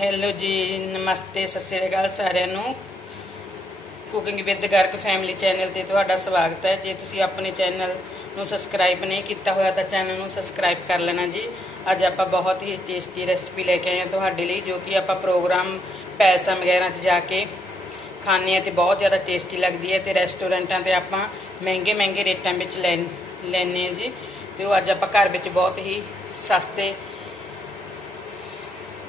Hello ਜੀ, ਨਮਸਤੇ, ਸਤਿ ਸ੍ਰੀ ਅਕਾਲ ਸਾਰਿਆਂ ਨੂੰ। Cooking with Garg family channel ਤੇ ਤੁਹਾਡਾ ਸਵਾਗਤ ਹੈ। ਜੇ ਤੁਸੀਂ ਆਪਣੇ ਚੈਨਲ ਨੂੰ ਸਬਸਕ੍ਰਾਈਬ ਨਹੀਂ ਕੀਤਾ ਹੋਇਆ, ਤਾਂ ਚੈਨਲ ਨੂੰ ਸਬਸਕ੍ਰਾਈਬ ਕਰ ਲੈਣਾ ਜੀ। ਅੱਜ ਆਪਾਂ ਬਹੁਤ ਹੀ ਟੇਸਟੀ ਰੈਸਪੀ ਲੈ ਕੇ ਆਏ ਹਾਂ ਤੁਹਾਡੇ ਲਈ, ਜੋ ਕਿ ਆਪਾਂ ਪ੍ਰੋਗਰਾਮ ਪੈਸਾ ਵਗੈਰਾ 'ਚ ਜਾ ਕੇ ਖਾਂਦੇ ਹਾਂ ਤੇ ਬਹੁਤ ਜ਼ਿਆਦਾ ਟੇਸਟੀ ਲੱਗਦੀ ਹੈ ਤੇ ਰੈਸਟੋਰੈਂਟਾਂ ਤੇ ਆਪਾਂ ਮਹਿੰਗੇ ਮਹਿੰਗੇ ਰੇਟਾਂ ਵਿੱਚ ਲੈ ਲੈਂਦੇ ਹਾਂ ਜੀ। ਤੇ ਉਹ ਅੱਜ ਆਪਾਂ ਘਰ ਵਿੱਚ ਬਹੁਤ ਹੀ ਸਸਤੇ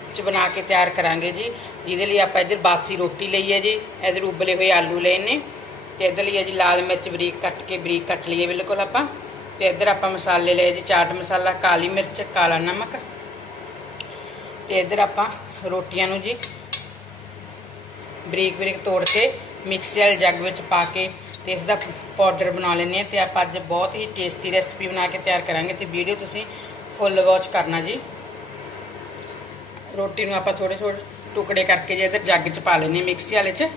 ਚ ਬਣਾ ਕੇ ਤਿਆਰ ਕਰਾਂਗੇ ਜੀ। ਜਿਹਦੇ ਲਈ ਆਪਾਂ ਇੱਧਰ ਬਾਸੀ ਰੋਟੀ ਲਈ ਹੈ ਜੀ। ਇੱਧਰ ਉਬਲੇ ਹੋਏ ਆਲੂ ਲਏ ਨੇ। ਤੇ ਇੱਧਰ ਲਈ ਹੈ ਜੀ ਲਾਲ ਮਿਰਚ ਬਰੀਕ ਕੱਟ ਕੇ ਬਰੀਕ ਕੱਟ ਲਈਏ ਬਿਲਕੁਲ ਆਪਾਂ। ਤੇ ਇੱਧਰ ਆਪਾਂ ਮਸਾਲੇ ਲਏ ਜੀ ਚਾਟ ਮਸਾਲਾ, ਕਾਲੀ ਮਿਰਚ, ਕਾਲਾ ਨਮਕ। ਤੇ ਇੱਧਰ ਆਪਾਂ ਰੋਟੀਆਂ ਨੂੰ ਜੀ ਬਰੀਕ ਬਰੀਕ ਤੋੜ ਕੇ ਮਿਕਸੀ ਵਾਲੇ ਜੱਗ ਵਿੱਚ ਪਾ ਕੇ ਤੇ ਇਸ ਦਾ ਪਾਊਡਰ ਬਣਾ ਲੈਂਦੇ ਆ ਤੇ ਆਪਾਂ ਅੱਜ ਬਹੁਤ ਹੀ ਟੇਸਟੀ ਰੈਸਪੀ ਬਣਾ ਕੇ ਤਿਆਰ ਕਰਾਂਗੇ। ਤੇ ਵੀਡੀਓ ਤੁਸੀਂ ਫੁੱਲ ਵਾਚ ਕਰਨਾ ਜੀ। ਰੋਟੀ ਨੂੰ ਆਪਾਂ ਥੋੜੇ ਥੋੜੇ ਟੁਕੜੇ ਕਰਕੇ ਜੇ ਇਧਰ ਜੱਗ 'ਚ ਪਾ ਲੈਣੇ ਮਿਕਸੀ ਵਾਲੇ 'ਚ।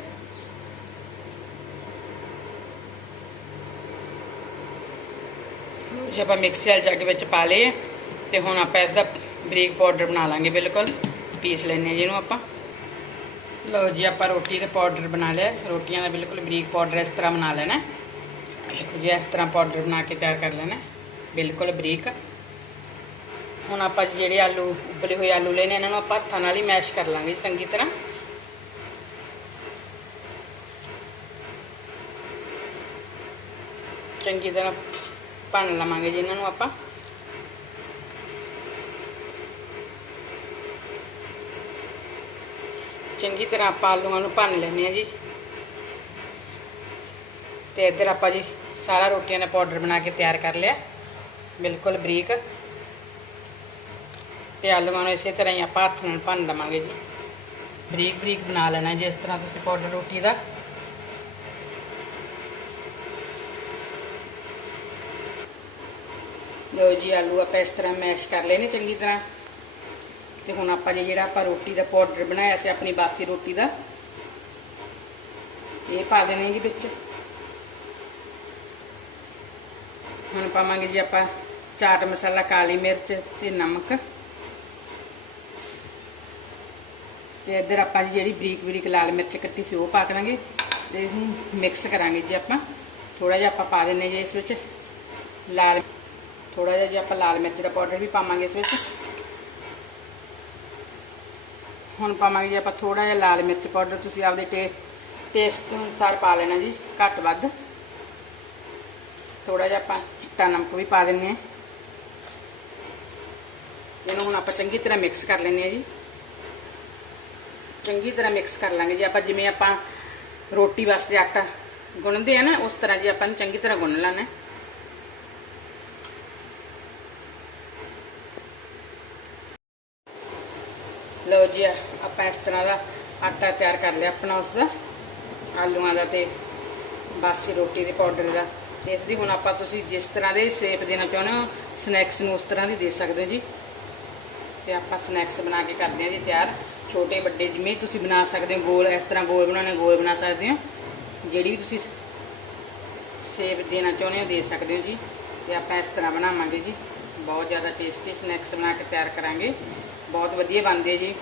ਜੇ ਆਪਾਂ ਮਿਕਸੀ ਵਾਲੇ ਜੱਗ ਵਿੱਚ ਪਾ ਲਏ ਤੇ ਹੁਣ ਆਪਾਂ ਇਸ ਦਾ ਬਰੀਕ ਪਾਊਡਰ ਬਣਾ ਲਾਂਗੇ ਬਿਲਕੁਲ, ਪੀਸ ਲੈਣੇ ਜਿਹਨੂੰ ਆਪਾਂ। ਲਓ ਜੀ, ਆਪਾਂ ਰੋਟੀ ਦਾ ਪਾਊਡਰ ਬਣਾ ਲਿਆ, ਰੋਟੀਆਂ ਦਾ ਬਿਲਕੁਲ ਬਰੀਕ ਪਾਊਡਰ ਇਸ ਤਰ੍ਹਾਂ ਬਣਾ ਲੈਣਾ। ਦੇਖੋ ਜੀ, ਇਸ ਤਰ੍ਹਾਂ ਪਾਊਡਰ ਬਣਾ ਕੇ ਤਿਆਰ ਕਰ ਲੈਣਾ, ਬਿਲਕੁਲ ਬਰੀਕ। ਹੁਣ ਆਪਾਂ ਜਿਹੜੇ ਆਲੂ ਉਬਲੇ ਹੋਏ ਆਲੂ ਲੈਣੇ, ਇਹਨਾਂ ਨੂੰ ਆਪਾਂ ਹੱਥਾਂ ਨਾਲ ਹੀ ਮੈਸ਼ ਕਰ ਲਾਂਗੇ ਚੰਗੀ ਤਰ੍ਹਾਂ। ਚੰਗੀ ਤਰ੍ਹਾਂ ਭੰਨ ਲਵਾਂਗੇ ਜੀ ਇਹਨਾਂ ਨੂੰ ਆਪਾਂ। ਚੰਗੀ ਤਰ੍ਹਾਂ ਆਪਾਂ ਆਲੂਆਂ ਨੂੰ ਭੰਨ ਲੈਣੇ ਆ ਜੀ। ਤੇ ਇੱਧਰ ਆਪਾਂ ਜੀ ਸਾਰਾ ਰੋਟੀਆਂ ਦਾ ਪਾਊਡਰ ਬਣਾ ਕੇ ਤਿਆਰ ਕਰ ਲਿਆ। ਬਿਲਕੁਲ ਬਰੀਕ। ਤੇ ਆਲੂਆਂ ਨੂੰ ਇਸੇ ਤਰ੍ਹਾਂ ਹੀ ਆਪਾਂ ਹੱਥ ਨਾਲ ਭੰਨ ਲਵਾਂਗੇ ਜੀ। ਬਰੀਕ ਬਰੀਕ ਬਣਾ ਲੈਣਾ ਜਿਸ ਤਰ੍ਹਾਂ ਤੁਸੀਂ ਪਾਊਡਰ ਰੋਟੀ ਦਾ। ਲੋ ਜੀ, ਆਲੂ ਆਪਾਂ ਇਸ ਤਰ੍ਹਾਂ ਮੈਸ਼ ਕਰ ਲੈਣੇ ਚੰਗੀ ਤਰ੍ਹਾਂ। ਤੇ ਹੁਣ ਆਪਾਂ ਜੇ ਜਿਹੜਾ ਆਪਾਂ ਰੋਟੀ ਦਾ ਪਾਊਡਰ ਬਣਾਇਆ ਸੀ, ਆਪਣੀ ਬਾਸੀ ਰੋਟੀ ਦਾ, ਇਹ ਪਾ ਦੇਣੇ ਜੀ ਵਿੱਚ। ਹੁਣ ਪਾਵਾਂਗੇ ਜੀ ਆਪਾਂ ਚਾਟ ਮਸਾਲਾ, ਕਾਲੀ ਮਿਰਚ ਤੇ ਨਮਕ। ਤੇ ਇੱਧਰ ਆਪਾਂ ਜੀ ਜਿਹੜੀ ਬਰੀਕ ਬਰੀਕ ਲਾਲ ਮਿਰਚ ਕੱਟੀ ਸੀ ਉਹ ਪਾ ਕਰਾਂਗੇ ਤੇ ਇਸ ਨੂੰ ਮਿਕਸ ਕਰਾਂਗੇ ਜੀ ਆਪਾਂ। ਥੋੜਾ ਜਿਹਾ ਆਪਾਂ ਪਾ ਦਿੰਨੇ ਜੀ ਇਸ ਵਿੱਚ। ਲਾਲ ਥੋੜਾ ਜਿਹਾ ਜੀ ਆਪਾਂ ਲਾਲ ਮਿਰਚ ਦਾ ਪਾਊਡਰ ਵੀ ਪਾਵਾਂਗੇ ਇਸ ਵਿੱਚ। ਹੁਣ ਪਾਵਾਂਗੇ ਜੀ ਆਪਾਂ ਥੋੜਾ ਜਿਹਾ ਲਾਲ ਮਿਰਚ ਪਾਊਡਰ ਤੁਸੀਂ ਆਪਦੇ ਟੇਸਟ ਟੇਸਟ ਅਨੁਸਾਰ ਪਾ ਲੈਣਾ ਜੀ, ਘੱਟ ਵੱਧ। ਥੋੜਾ ਜਿਹਾ ਆਪਾਂ ਚਿੱਟਾ ਨਮਕ ਵੀ ਪਾ ਦਿੰਨੇ ਆ। ਇਹਨੂੰ ਹੁਣ ਆਪਾਂ ਚੰਗੀ ਤਰ੍ਹਾਂ ਮਿਕਸ ਕਰ ਲੈਂਦੇ ਆ ਜੀ। ਚੰਗੀ ਤਰ੍ਹਾਂ ਮਿਕਸ ਕਰ ਲਾਂਗੇ ਜੀ। ਆਪਾਂ ਜਿਵੇਂ ਆਪਾਂ ਰੋਟੀ ਵਾਸਤੇ ਆਟਾ ਗੁੰਨਦੇ ਆ ਨਾ, ਉਸ ਤਰ੍ਹਾਂ ਜੀ ਆਪਾਂ ਨੂੰ ਚੰਗੀ ਤਰ੍ਹਾਂ ਗੁੰਨ ਲੈਣਾ। ਲਓ ਜੀ ਆਪਾਂ ਇਸ ਤਰ੍ਹਾਂ ਦਾ ਆਟਾ ਤਿਆਰ ਕਰ ਲਿਆ ਆਪਣਾ ਉਸ ਦਾ ਆਲੂਆਂ ਦਾ ਤੇ ਬਾਸੀ ਰੋਟੀ ਦੇ ਪਾਊਡਰ ਦਾ। ਤੇ ਇਸ ਦੀ ਹੁਣ ਆਪਾਂ ਤੁਸੀਂ ਜਿਸ ਤਰ੍ਹਾਂ ਦੇ ਸ਼ੇਪ ਦੇਣਾ ਚਾਹੁੰਦੇ ਹੋ ਸਨੈਕਸ ਨੂੰ ਉਸ ਤਰ੍ਹਾਂ ਦੀ ਦੇ ਸਕਦੇ ਹੋ ਜੀ। ਤੇ ਆਪਾਂ ਸਨੈਕਸ ਬਣਾ ਕੇ ਕਰਦੇ ਹਾਂ ਜੀ ਤਿਆਰ। ਛੋਟੇ ਵੱਡੇ ਜਿਵੇਂ ਤੁਸੀਂ ਬਣਾ ਸਕਦੇ ਹੋ, ਗੋਲ, ਇਸ ਤਰ੍ਹਾਂ ਗੋਲ ਬਣਾਉਣੇ ਗੋਲ ਬਣਾ ਸਕਦੇ ਹੋ। ਜਿਹੜੀ ਵੀ ਤੁਸੀਂ ਸ਼ੇਪ ਦੇਣਾ ਚਾਹੁੰਦੇ ਹੋ, ਦੇ ਸਕਦੇ ਹੋ ਜੀ। ਤੇ ਆਪਾਂ ਇਸ ਤਰ੍ਹਾਂ ਬਣਾਵਾਂਗੇ ਜੀ। ਬਹੁਤ ਜ਼ਿਆਦਾ ਟੇਸਟੀ ਸਨੈਕਸ ਬਣਾ ਕੇ ਤਿਆਰ ਕਰਾਂਗੇ। ਬਹੁਤ ਵਧੀਆ ਬਣਦੇ ਜੀ।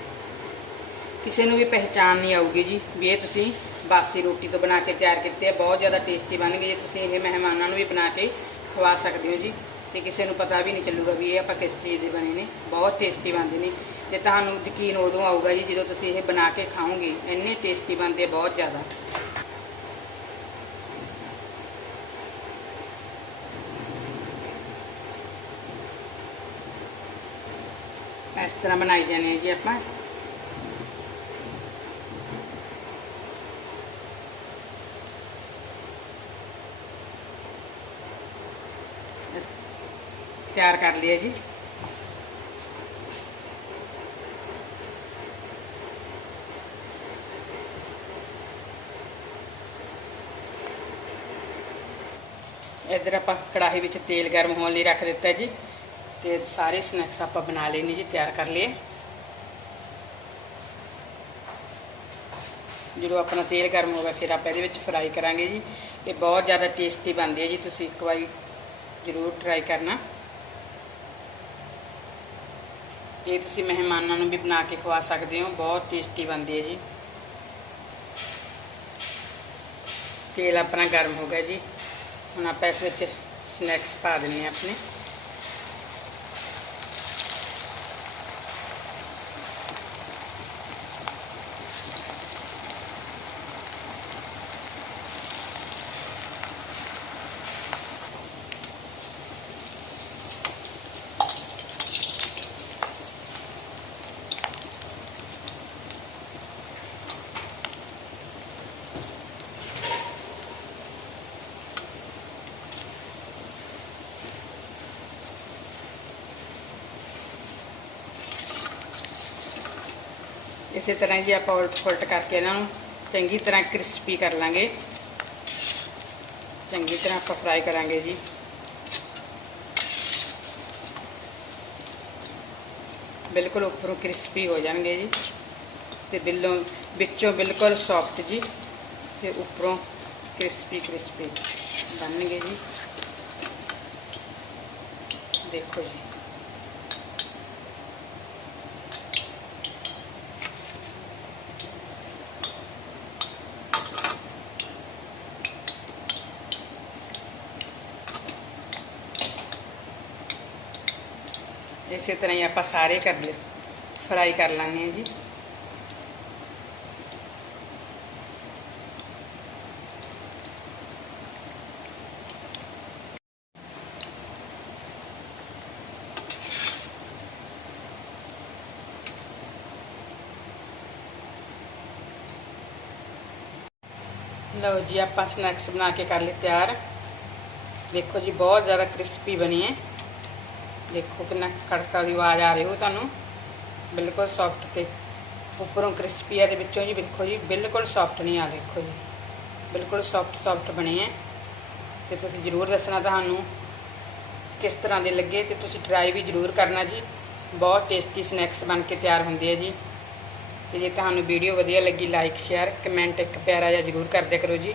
ਕਿਸੇ ਨੂੰ ਵੀ ਪਹਿਚਾਨ ਨਹੀਂ ਆਊਗੀ ਜੀ ਵੀ ਇਹ ਤੁਸੀਂ ਬਾਸੀ ਰੋਟੀ ਤੋਂ ਬਣਾ ਕੇ ਤਿਆਰ ਕੀਤੇ ਆ। ਬਹੁਤ ਜ਼ਿਆਦਾ ਟੇਸਟੀ ਬਣਨਗੇ ਜੀ ਤੁਸੀਂ ਇਹ ਮਹਿਮਾਨਾਂ ਨੂੰ ਵੀ ਬਣਾ ਕੇ ਖਵਾ ਸਕਦੇ ਹੋ ਜੀ। ਤੇ ਕਿਸੇ ਨੂੰ ਪਤਾ ਵੀ ਨਹੀਂ ਚੱਲੂਗਾ ਵੀ ਇਹ ਆਪਾਂ ਕਿਸ ਚੀਜ਼ ਦੇ ਬਣੇ ਨੇ। ਬਹੁਤ ਟੇਸਟੀ ਬਣਦੇ ਨੇ। ਤੇ ਤੁਹਾਨੂੰ ਯਕੀਨ ਉਦੋਂ ਆਊਗਾ ਜੀ ਜਦੋਂ ਤੁਸੀਂ ਇਹ ਬਣਾ ਕੇ ਖਾਓਗੇ। ਇੰਨੇ ਟੇਸਟੀ ਬਣਦੇ ਆ ਬਹੁਤ ਜ਼ਿਆਦਾ। ਇਸ ਤਰ੍ਹਾਂ ਬਣਾਈ ਜਾਣੇ ਆ ਜੀ ਆਪਾਂ। ਤਿਆਰ ਕਰ ਲਿਆ ਜੀ। ਇਧਰ ਆਪਾਂ ਕੜਾਹੀ ਵਿੱਚ ਤੇਲ ਗਰਮ ਹੋਣ ਲਈ ਰੱਖ ਦਿੱਤਾ ਜੀ। ਤੇ ਸਾਰੇ ਸਨੈਕਸ ਆਪਾਂ ਬਣਾ ਲੈਣੇ ਜੀ, ਤਿਆਰ ਕਰ ਲਏ। ਜਦੋਂ ਆਪਣਾ ਤੇਲ ਗਰਮ ਹੋ ਗਿਆ, ਫਿਰ ਆਪਾਂ ਇਹਦੇ ਵਿੱਚ ਫਰਾਈ ਕਰਾਂਗੇ ਜੀ। ਇਹ ਬਹੁਤ ਜ਼ਿਆਦਾ ਟੇਸਟੀ ਬਣਦੀ ਹੈ ਜੀ, ਤੁਸੀਂ ਇੱਕ ਵਾਰੀ ਜ਼ਰੂਰ ਟਰਾਈ ਕਰਨਾ। ਇਹ ਤੁਸੀਂ ਮਹਿਮਾਨਾਂ ਨੂੰ ਵੀ ਬਣਾ ਕੇ ਖਵਾ ਸਕਦੇ ਹੋ, ਬਹੁਤ ਟੇਸਟੀ ਬਣਦੀ ਹੈ ਜੀ। ਤੇਲ ਆਪਣਾ ਗਰਮ ਹੋ ਗਿਆ ਜੀ। ਹੁਣ ਆਪਾਂ ਇਸ ਵਿੱਚ ਸਨੈਕਸ ਪਾ ਦਿੰਦੇ ਹਾਂ ਆਪਣੇ। ਇਸੇ ਤਰ੍ਹਾਂ ਜੀ ਆਪਾਂ ਉਲਟ ਫੁਲਟ ਕਰਕੇ ਇਹਨਾਂ ਨੂੰ ਚੰਗੀ ਤਰ੍ਹਾਂ ਕ੍ਰਿਸਪੀ ਕਰ ਲਾਂਗੇ। ਚੰਗੀ ਤਰ੍ਹਾਂ ਆਪਾਂ ਫਰਾਈ ਕਰਾਂਗੇ ਜੀ। ਬਿਲਕੁਲ ਉੱਪਰੋਂ ਕ੍ਰਿਸਪੀ ਹੋ ਜਾਣਗੇ ਜੀ। ਤੇ ਬਿੱਲੋਂ, ਵਿੱਚੋਂ ਬਿਲਕੁਲ ਸੌਫਟ ਜੀ। ਤੇ ਉੱਪਰੋਂ ਕ੍ਰਿਸਪੀ ਕ੍ਰਿਸਪੀ ਬਣਨਗੇ ਜੀ। ਦੇਖੋ ਜੀ। ਇਸੇ ਤਰ੍ਹਾਂ ਹੀ ਆਪਾਂ ਸਾਰੇ ਕਰ ਲਏ। ਫਰਾਈ ਕਰ ਲਾਂਗੇ ਜੀ। ਲਓ ਜੀ, ਆਪਾਂ ਸਨੈਕਸ ਬਣਾ ਕੇ ਕਰ ਲਏ ਤਿਆਰ। ਦੇਖੋ ਜੀ, ਬਹੁਤ ਜ਼ਿਆਦਾ ਕ੍ਰਿਸਪੀ ਬਣੀ ਹੈ। ਦੇਖੋ ਕਿੰਨਾ ਕੜਕਾ ਦੀ ਆਵਾਜ਼ ਆ ਰਹੀ ਹੋ ਤੁਹਾਨੂੰ। ਬਿਲਕੁਲ ਸੌਫਟ ਤੇ। ਉੱਪਰੋਂ ਕ੍ਰਿਸਪੀ ਆ ਦੇ ਵਿੱਚੋਂ ਜੀ ਦੇਖੋ ਜੀ, ਬਿਲਕੁਲ ਸੌਫਟ ਨਹੀਂ ਆ, ਦੇਖੋ ਜੀ। ਬਿਲਕੁਲ ਸੌਫਟ ਸੌਫਟ ਬਣੇ ਹੈ ਤੇ ਤੁਸੀਂ ਜ਼ਰੂਰ ਦੱਸਣਾ ਤੁਹਾਨੂੰ ਕਿਸ ਤਰ੍ਹਾਂ ਦੇ ਲੱਗੇ ਤੇ ਤੁਸੀਂ ਟਰਾਈ ਵੀ ਜ਼ਰੂਰ ਕਰਨਾ ਜੀ। ਬਹੁਤ ਟੇਸਟੀ ਸਨੈਕਸ ਬਣ ਕੇ ਤਿਆਰ ਹੁੰਦੇ ਆ ਜੀ। ਤੇ ਜੇ ਤੁਹਾਨੂੰ ਵੀਡੀਓ ਵਧੀਆ ਲੱਗੀ ਲਾਈਕ ਸ਼ੇਅਰ ਕਮੈਂਟ ਇੱਕ ਪਿਆਰਾ ਜਿਹਾ ਜ਼ਰੂਰ ਕਰ ਦਿਆ ਕਰੋ ਜੀ।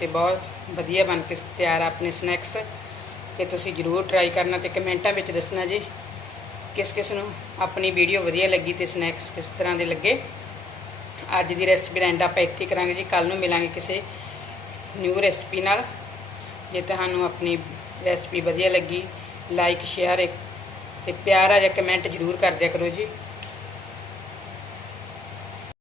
ਤੇ ਬਹੁਤ ਵਧੀਆ ਬਣ ਕੇ ਤਿਆਰ ਆ ਆਪਣੇ ਸਨੈਕਸ ਤੇ ਤੁਸੀਂ ਜ਼ਰੂਰ ਟਰਾਈ ਕਰਨਾ ਤੇ ਕਮੈਂਟਾਂ ਵਿੱਚ ਦੱਸਣਾ ਜੀ, ਕਿਸ ਕਿਸ ਨੂੰ ਆਪਣੀ ਵੀਡੀਓ ਵਧੀਆ ਲੱਗੀ ਤੇ ਸਨੈਕਸ ਕਿਸ ਤਰ੍ਹਾਂ ਦੇ ਲੱਗੇ। ਅੱਜ ਦੀ ਰੈਸਪੀ ਦਾ ਐਂਡ ਆਪਾਂ ਇੱਥੇ ਕਰਾਂਗੇ ਜੀ ਕੱਲ ਨੂੰ ਮਿਲਾਂਗੇ ਕਿਸੇ ਨਿਊ ਰੈਸਪੀ ਨਾਲ। ਜੇ ਤੁਹਾਨੂੰ ਆਪਣੀ ਰੈਸਪੀ ਵਧੀਆ ਲੱਗੀ ਲਾਈਕ ਸ਼ੇਅਰ ਤੇ ਪਿਆਰਾ ਜਿਹਾ ਕਮੈਂਟ ਜ਼ਰੂਰ ਕਰ ਦਿਆ ਕਰੋ ਜੀ।